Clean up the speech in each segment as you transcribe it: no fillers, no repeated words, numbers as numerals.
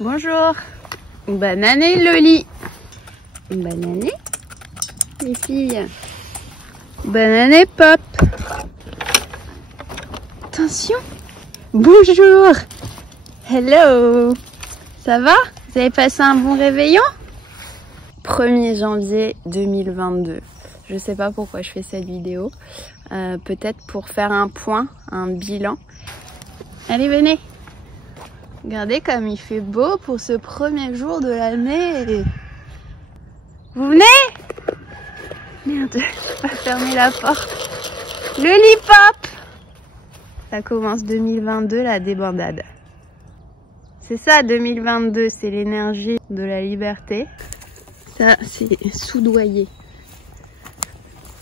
Bonjour. Bonne année Loli. Bonne année les filles. Bonne année Pop. Attention. Bonjour. Hello. Ça va? Vous avez passé un bon réveillon? 1er janvier 2022. Je sais pas pourquoi je fais cette vidéo. Peut-être pour faire un point, un bilan. Allez, venez. Regardez comme il fait beau pour ce premier jour de l'année. Vous venez? Merde, je vais pas fermer la porte. Le Lipop. Ça commence 2022, la débandade. C'est ça 2022, c'est l'énergie de la liberté. Ça, c'est soudoyer.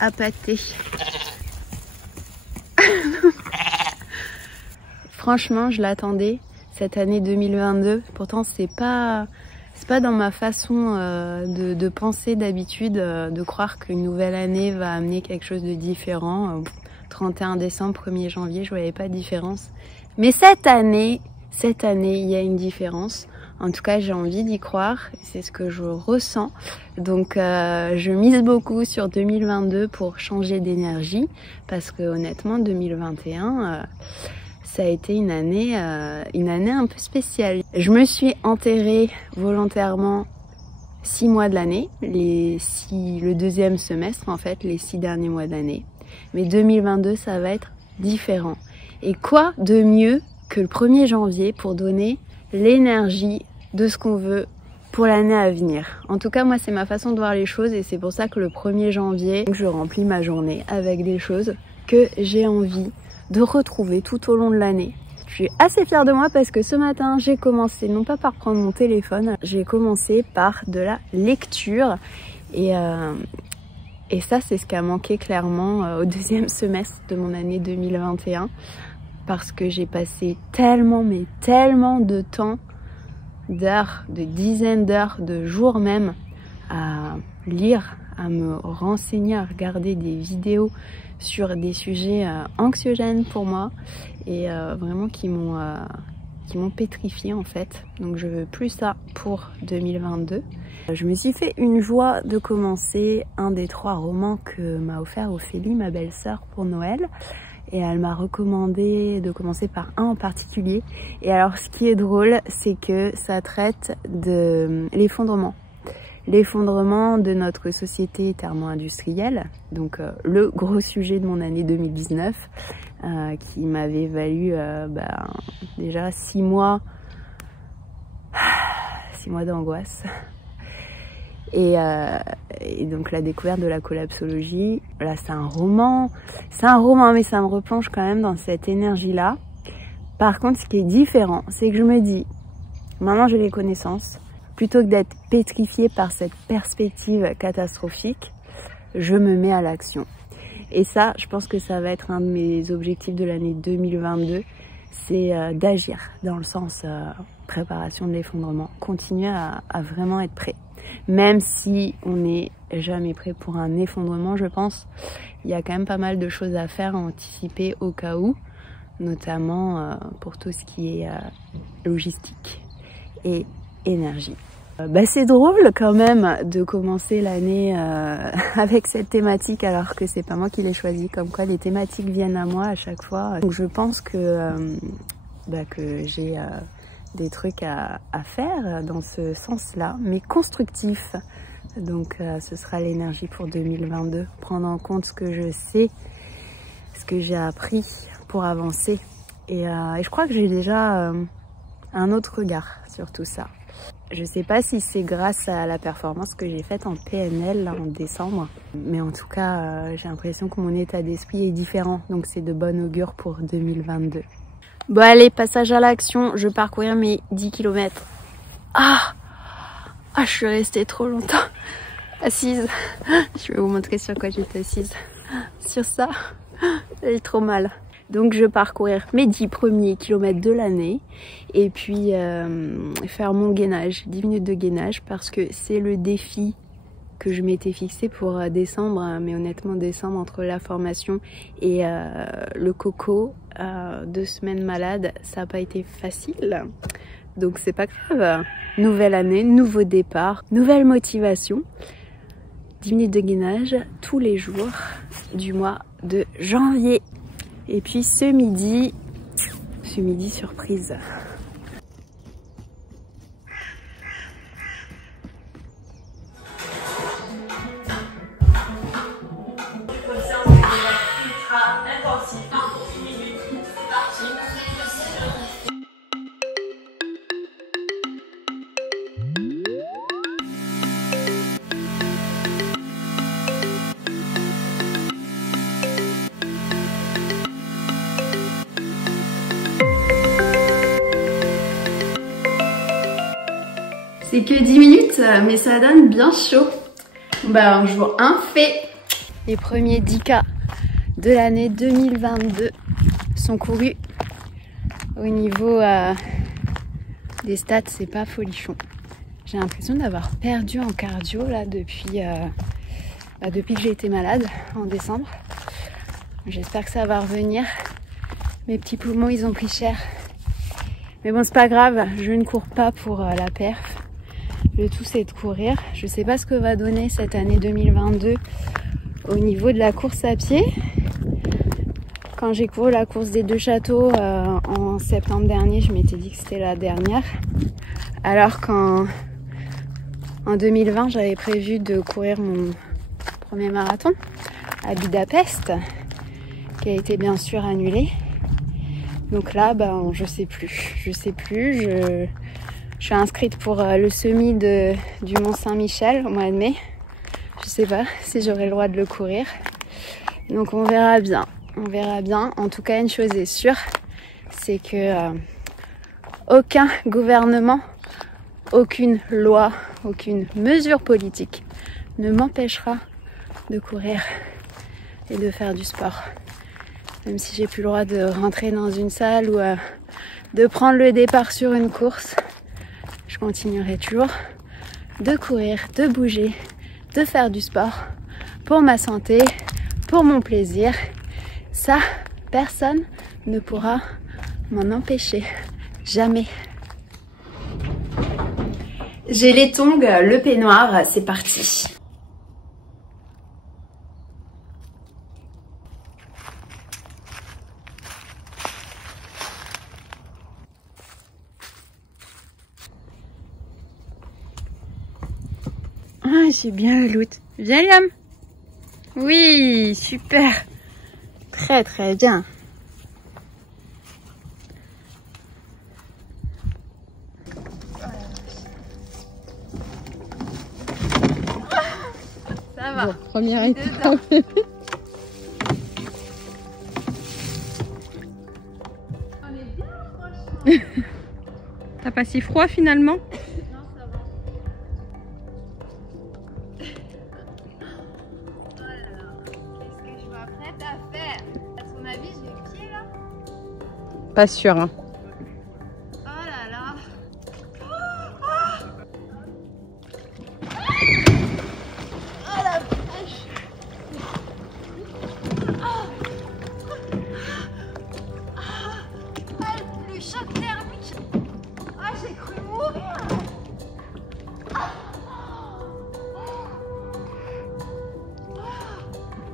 Appâté. Franchement, je l'attendais cette année 2022. Pourtant, c'est pas dans ma façon de penser d'habitude, de croire qu'une nouvelle année va amener quelque chose de différent. 31 décembre, 1er janvier, je voyais pas de différence. Mais cette année, il y a une différence. En tout cas, j'ai envie d'y croire. C'est ce que je ressens. Donc, je mise beaucoup sur 2022 pour changer d'énergie. Parce que honnêtement, 2021... ça a été une année un peu spéciale. Je me suis enterrée volontairement 6 mois de l'année, le deuxième semestre en fait, les 6 derniers mois de l'année. Mais 2022, ça va être différent. Et quoi de mieux que le 1er janvier pour donner l'énergie de ce qu'on veut pour l'année à venir. En tout cas, moi, c'est ma façon de voir les choses et c'est pour ça que le 1er janvier, je remplis ma journée avec des choses que j'ai envie de retrouver tout au long de l'année. Je suis assez fière de moi parce que ce matin, j'ai commencé, non pas par prendre mon téléphone, j'ai commencé par de la lecture et ça, c'est ce qui a manqué clairement au deuxième semestre de mon année 2021 parce que j'ai passé tellement, mais tellement de temps, d'heures, de dizaines d'heures, de jours même à lire, à me renseigner, à regarder des vidéos sur des sujets anxiogènes pour moi et vraiment qui m'ont pétrifiée en fait. Donc je veux plus ça pour 2022. Je me suis fait une joie de commencer un des 3 romans que m'a offert Ophélie, ma belle-sœur, pour Noël. Et elle m'a recommandé de commencer par un en particulier. Et alors ce qui est drôle, c'est que ça traite de l'effondrement. L'effondrement de notre société thermo-industrielle, donc le gros sujet de mon année 2019, qui m'avait valu déjà 6 mois d'angoisse. Et donc la découverte de la collapsologie, là c'est un roman mais ça me replonge quand même dans cette énergie-là. Par contre, ce qui est différent, c'est que je me dis, maintenant j'ai les connaissances, plutôt que d'être pétrifiée par cette perspective catastrophique, je me mets à l'action. Et ça, je pense que ça va être un de mes objectifs de l'année 2022, c'est d'agir dans le sens préparation de l'effondrement, continuer à vraiment être prêt. Même si on n'est jamais prêt pour un effondrement, je pense, il y a quand même pas mal de choses à faire, à anticiper au cas où, notamment pour tout ce qui est logistique et énergie. C'est drôle quand même de commencer l'année avec cette thématique alors que c'est pas moi qui l'ai choisie, comme quoi les thématiques viennent à moi à chaque fois. Donc je pense que j'ai des trucs à faire dans ce sens-là, mais constructifs. Donc ce sera l'énergie pour 2022, prendre en compte ce que je sais, ce que j'ai appris pour avancer. Et je crois que j'ai déjà un autre regard sur tout ça. Je sais pas si c'est grâce à la performance que j'ai faite en PNL là, en décembre, mais en tout cas j'ai l'impression que mon état d'esprit est différent, donc c'est de bon augure pour 2022. Bon allez, passage à l'action, je vais parcourir mes 10 km. Je suis restée trop longtemps assise. Je vais vous montrer sur quoi j'étais assise. Sur ça, j'ai trop mal. Donc je vais parcourir mes 10 premiers kilomètres de l'année et puis faire mon gainage, 10 minutes de gainage parce que c'est le défi que je m'étais fixé pour décembre, mais honnêtement décembre entre la formation et le coco, 2 semaines malades, ça n'a pas été facile. donc c'est pas grave. Nouvelle année, nouveau départ, nouvelle motivation. 10 minutes de gainage tous les jours du mois de janvier. Et puis ce midi surprise. C'est que 10 minutes, mais ça donne bien chaud. Bah, un jour 1 fait. Les premiers 10K de l'année 2022 sont courus. Au niveau des stats, c'est pas folichon. J'ai l'impression d'avoir perdu en cardio là depuis que j'ai été malade en décembre. J'espère que ça va revenir. Mes petits poumons, ils ont pris cher. Mais bon, c'est pas grave, je ne cours pas pour la perf. Le tout, c'est de courir. Je sais pas ce que va donner cette année 2022 au niveau de la course à pied. Quand j'ai couru la course des 2 châteaux en septembre dernier, je m'étais dit que c'était la dernière. Alors qu'en 2020, j'avais prévu de courir mon premier marathon à Budapest, qui a été bien sûr annulé. Donc là, ben, je sais plus. Je suis inscrite pour le semi du Mont Saint-Michel au mois de mai. Je sais pas si j'aurai le droit de le courir. Donc on verra bien. On verra bien. En tout cas, une chose est sûre, c'est que aucun gouvernement, aucune loi, aucune mesure politique ne m'empêchera de courir et de faire du sport. Même si j'ai plus le droit de rentrer dans une salle ou de prendre le départ sur une course, je continuerai toujours de courir, de bouger, de faire du sport pour ma santé, pour mon plaisir. Ça, personne ne pourra m'en empêcher. Jamais. J'ai les tongs, le peignoir, c'est parti. Ah, j'ai bien le loot. Viens Liam. Oui, super. Très très bien. Ça va. Bon, première étape. On est bien, franchement. T'as pas si froid finalement? Pas sûr, hein. Oh là là. Oh la vache. Le choc thermique. Ah, j'ai cru mourir.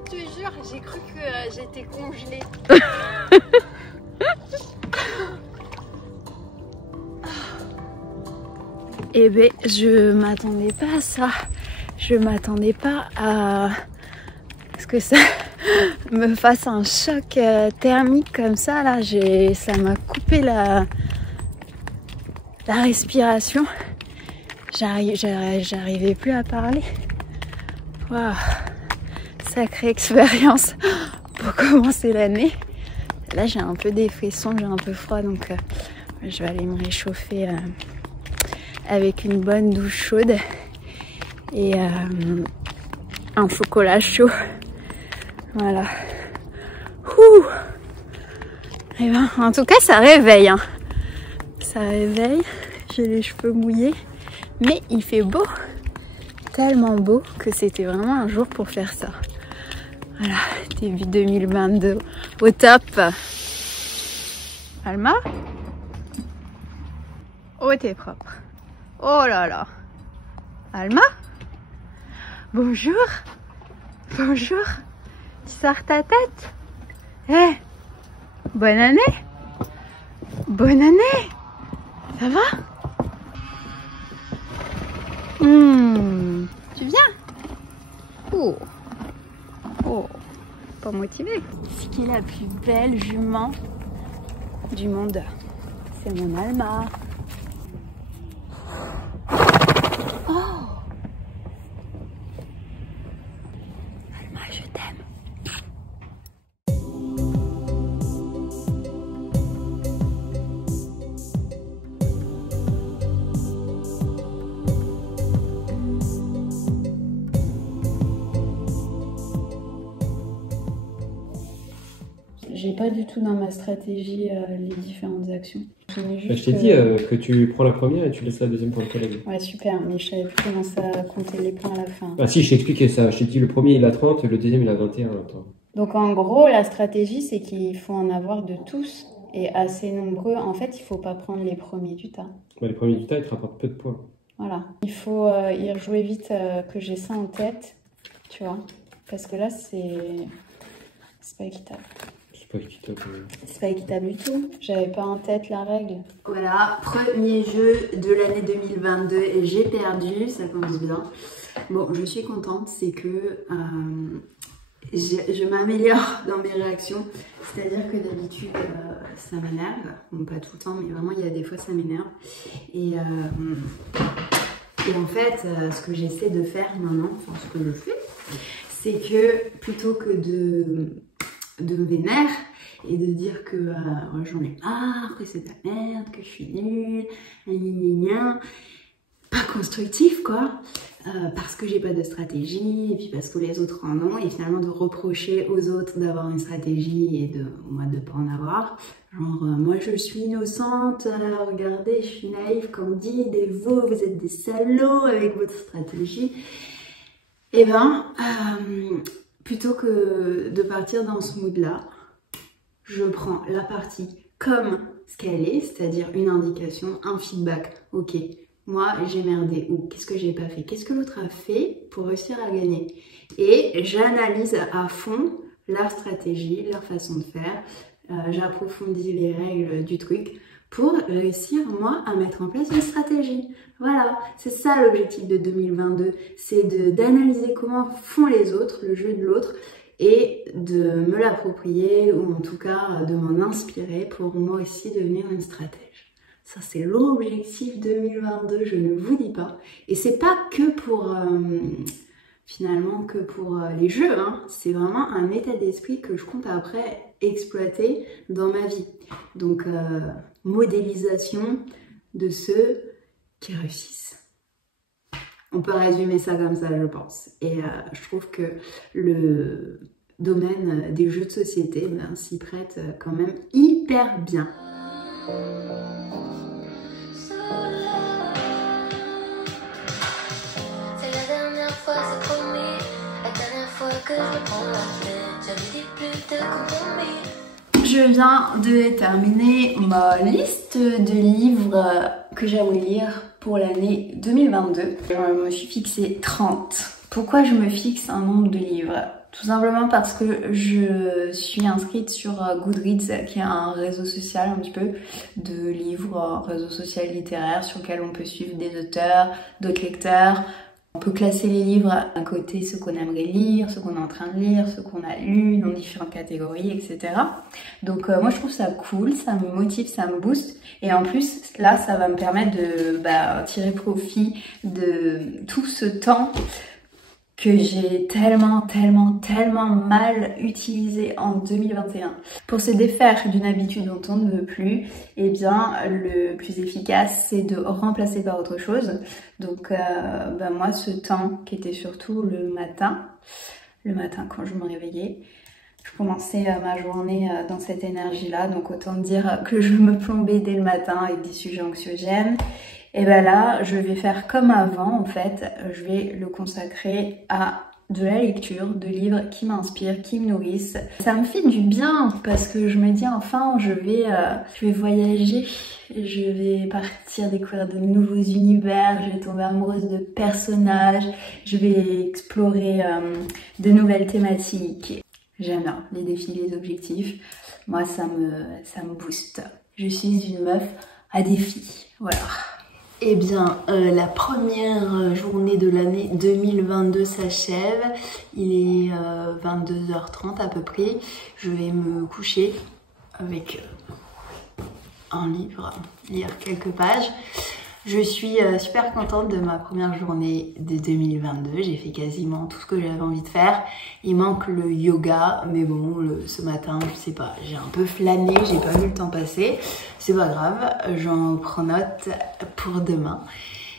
Je te jure, j'ai cru que j'étais congelée. Eh ben, je m'attendais pas à ça. Je m'attendais pas à ce que ça me fasse un choc thermique comme ça. Là, ça m'a coupé la respiration. J'arrivais plus à parler. Waouh, sacrée expérience pour commencer l'année. Là, j'ai un peu des frissons, j'ai un peu froid, donc je vais aller me réchauffer avec une bonne douche chaude et un chocolat chaud. Voilà. Ouh. Et ben, en tout cas, ça réveille. Hein. Ça réveille. J'ai les cheveux mouillés, mais il fait beau, tellement beau que c'était vraiment un jour pour faire ça. Voilà, début 2022 au top. Alma? Oh, t'es propre. Oh là là. Alma? Bonjour. Bonjour. Tu sors ta tête? Eh, bonne année. Bonne année. Ça va? Tu viens? Oh. Oh. Pas motivée. C'est qui est la plus belle jument du monde? C'est mon Alma. Oh. Alma, je t'aime. J'ai pas du tout dans ma stratégie les différentes actions. Je t'ai dit que tu prends la première et tu laisses la deuxième pour le collègue. Ouais, super, mais je savais plus comment ça compter les points à la fin. Ah si, je t'ai expliqué ça. Je t'ai dit le premier il a 30, le deuxième il a 21. Attends. Donc en gros, la stratégie, c'est qu'il faut en avoir de tous et assez nombreux. En fait, il faut pas prendre les premiers du tas. Ouais, les premiers du tas, ils te rapportent peu de points. Voilà. Il faut y rejouer vite que j'ai ça en tête, tu vois. Parce que là, c'est pas équitable. C'est pas équitable du tout. J'avais pas en tête la règle. Voilà, premier jeu de l'année 2022 et j'ai perdu, ça commence bien. Bon, je suis contente, c'est que je m'améliore dans mes réactions. C'est-à-dire que d'habitude, ça m'énerve. Bon, pas tout le temps, mais vraiment, il y a des fois, ça m'énerve. Et en fait, ce que j'essaie de faire maintenant, enfin, ce que je fais, c'est que plutôt que de me vénère et de dire que j'en ai marre, que c'est de la merde, que je suis nulle, pas constructif quoi, parce que j'ai pas de stratégie et puis parce que les autres en ont et finalement de reprocher aux autres d'avoir une stratégie et de moi de pas en avoir. Genre moi je suis innocente, regardez je suis naïve comme dit, et vous êtes des salauds avec votre stratégie. Et ben plutôt que de partir dans ce mood-là, je prends la partie comme ce qu'elle est, c'est-à-dire une indication, un feedback. Ok, moi j'ai merdé ou qu'est-ce que j'ai pas fait? Qu'est-ce que l'autre a fait pour réussir à gagner? Et j'analyse à fond leur stratégie, leur façon de faire. J'approfondis les règles du truc pour réussir moi à mettre en place une stratégie. Voilà, c'est ça l'objectif de 2022, c'est d'analyser comment font les autres, le jeu de l'autre, et de me l'approprier, ou en tout cas de m'en inspirer pour moi aussi devenir une stratège. Ça c'est l'objectif 2022, je ne vous dis pas. Et c'est pas que pour, finalement, que pour les jeux, hein. C'est vraiment un état d'esprit que je compte après exploiter dans ma vie. Donc, modélisation de ceux qui réussissent. On peut résumer ça comme ça, je pense. Et je trouve que le domaine des jeux de société s'y prête quand même hyper bien. C'est la dernière fois, c'est promis. La dernière fois que je prends la tête, j'avais dit plus de compromis. Je viens de terminer ma liste de livres que j'aimerais lire pour l'année 2022. Je me suis fixé 30. Pourquoi je me fixe un nombre de livres? Tout simplement parce que je suis inscrite sur Goodreads, qui est un réseau social un petit peu de livres, réseau social littéraire sur lequel on peut suivre des auteurs, d'autres lecteurs. On peut classer les livres d'un côté, ceux qu'on aimerait lire, ceux qu'on est en train de lire, ceux qu'on a lus dans différentes catégories, etc. Donc moi je trouve ça cool, ça me motive, ça me booste. Et en plus, là, ça va me permettre de tirer profit de tout ce temps que j'ai tellement mal utilisé en 2021. Pour se défaire d'une habitude dont on ne veut plus, eh bien le plus efficace c'est de remplacer par autre chose. Donc moi ce temps qui était surtout le matin quand je me réveillais, je commençais ma journée dans cette énergie-là, donc autant dire que je me plombais dès le matin avec des sujets anxiogènes. Et ben là, je vais faire comme avant en fait, je vais le consacrer à de la lecture, de livres qui m'inspirent, qui me nourrissent. Ça me fait du bien parce que je me dis enfin je vais voyager, je vais partir découvrir de nouveaux univers, je vais tomber amoureuse de personnages, je vais explorer de nouvelles thématiques. J'aime bien les défis, les objectifs. Moi ça me booste. Je suis une meuf à défi, voilà. Eh bien, la première journée de l'année 2022 s'achève. Il est 22h30 à peu près. Je vais me coucher avec un livre, lire quelques pages. Je suis super contente de ma première journée de 2022. J'ai fait quasiment tout ce que j'avais envie de faire. Il manque le yoga, mais bon, ce matin, je sais pas, j'ai un peu flâné, j'ai pas vu le temps passer. C'est pas grave, j'en prends note pour demain.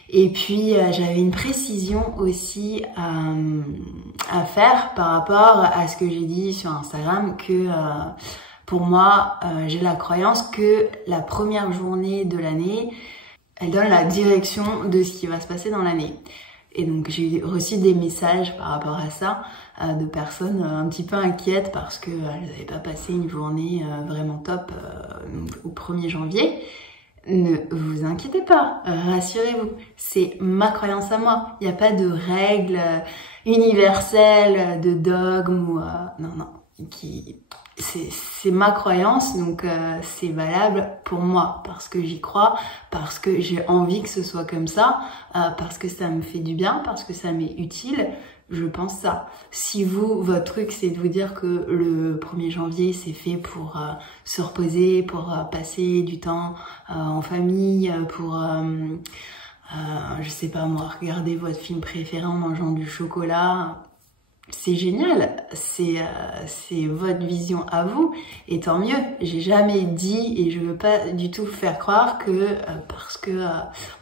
Et puis, j'avais une précision aussi à faire par rapport à ce que j'ai dit sur Instagram, que pour moi, j'ai la croyance que la première journée de l'année, elle donne la direction de ce qui va se passer dans l'année. Et donc j'ai reçu des messages par rapport à ça de personnes un petit peu inquiètes parce qu'elles n'avaient pas passé une journée vraiment top au 1er janvier. Ne vous inquiétez pas, rassurez-vous, c'est ma croyance à moi. Il n'y a pas de règles universelles, de dogme ou non, c'est ma croyance, donc c'est valable pour moi parce que j'y crois, parce que j'ai envie que ce soit comme ça, parce que ça me fait du bien, parce que ça m'est utile. Je pense ça. Si votre truc c'est de vous dire que le 1er janvier c'est fait pour se reposer, pour passer du temps en famille, pour je sais pas moi, regarder votre film préféré en mangeant du chocolat, c'est génial, c'est votre vision à vous, et tant mieux. J'ai jamais dit, et je veux pas du tout faire croire que parce que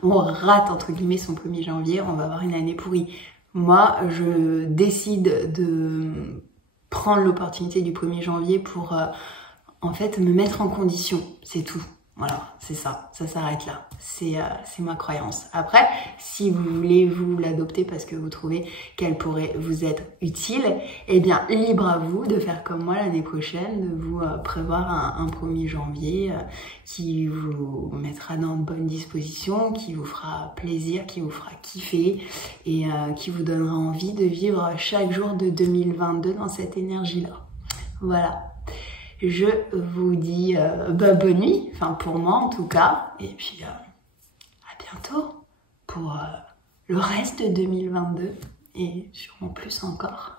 on rate entre guillemets son 1er janvier, on va avoir une année pourrie. Moi, je décide de prendre l'opportunité du 1er janvier pour en fait me mettre en condition, c'est tout. Voilà, c'est ça s'arrête là. C'est ma croyance. Après, si vous voulez vous l'adopter parce que vous trouvez qu'elle pourrait vous être utile, eh bien, libre à vous de faire comme moi l'année prochaine, de vous prévoir un 1er janvier qui vous mettra dans de bonnes dispositions, qui vous fera plaisir, qui vous fera kiffer et qui vous donnera envie de vivre chaque jour de 2022 dans cette énergie-là. Voilà. Je vous dis bonne nuit, enfin pour moi en tout cas, et puis à bientôt pour le reste de 2022 et sûrement plus encore.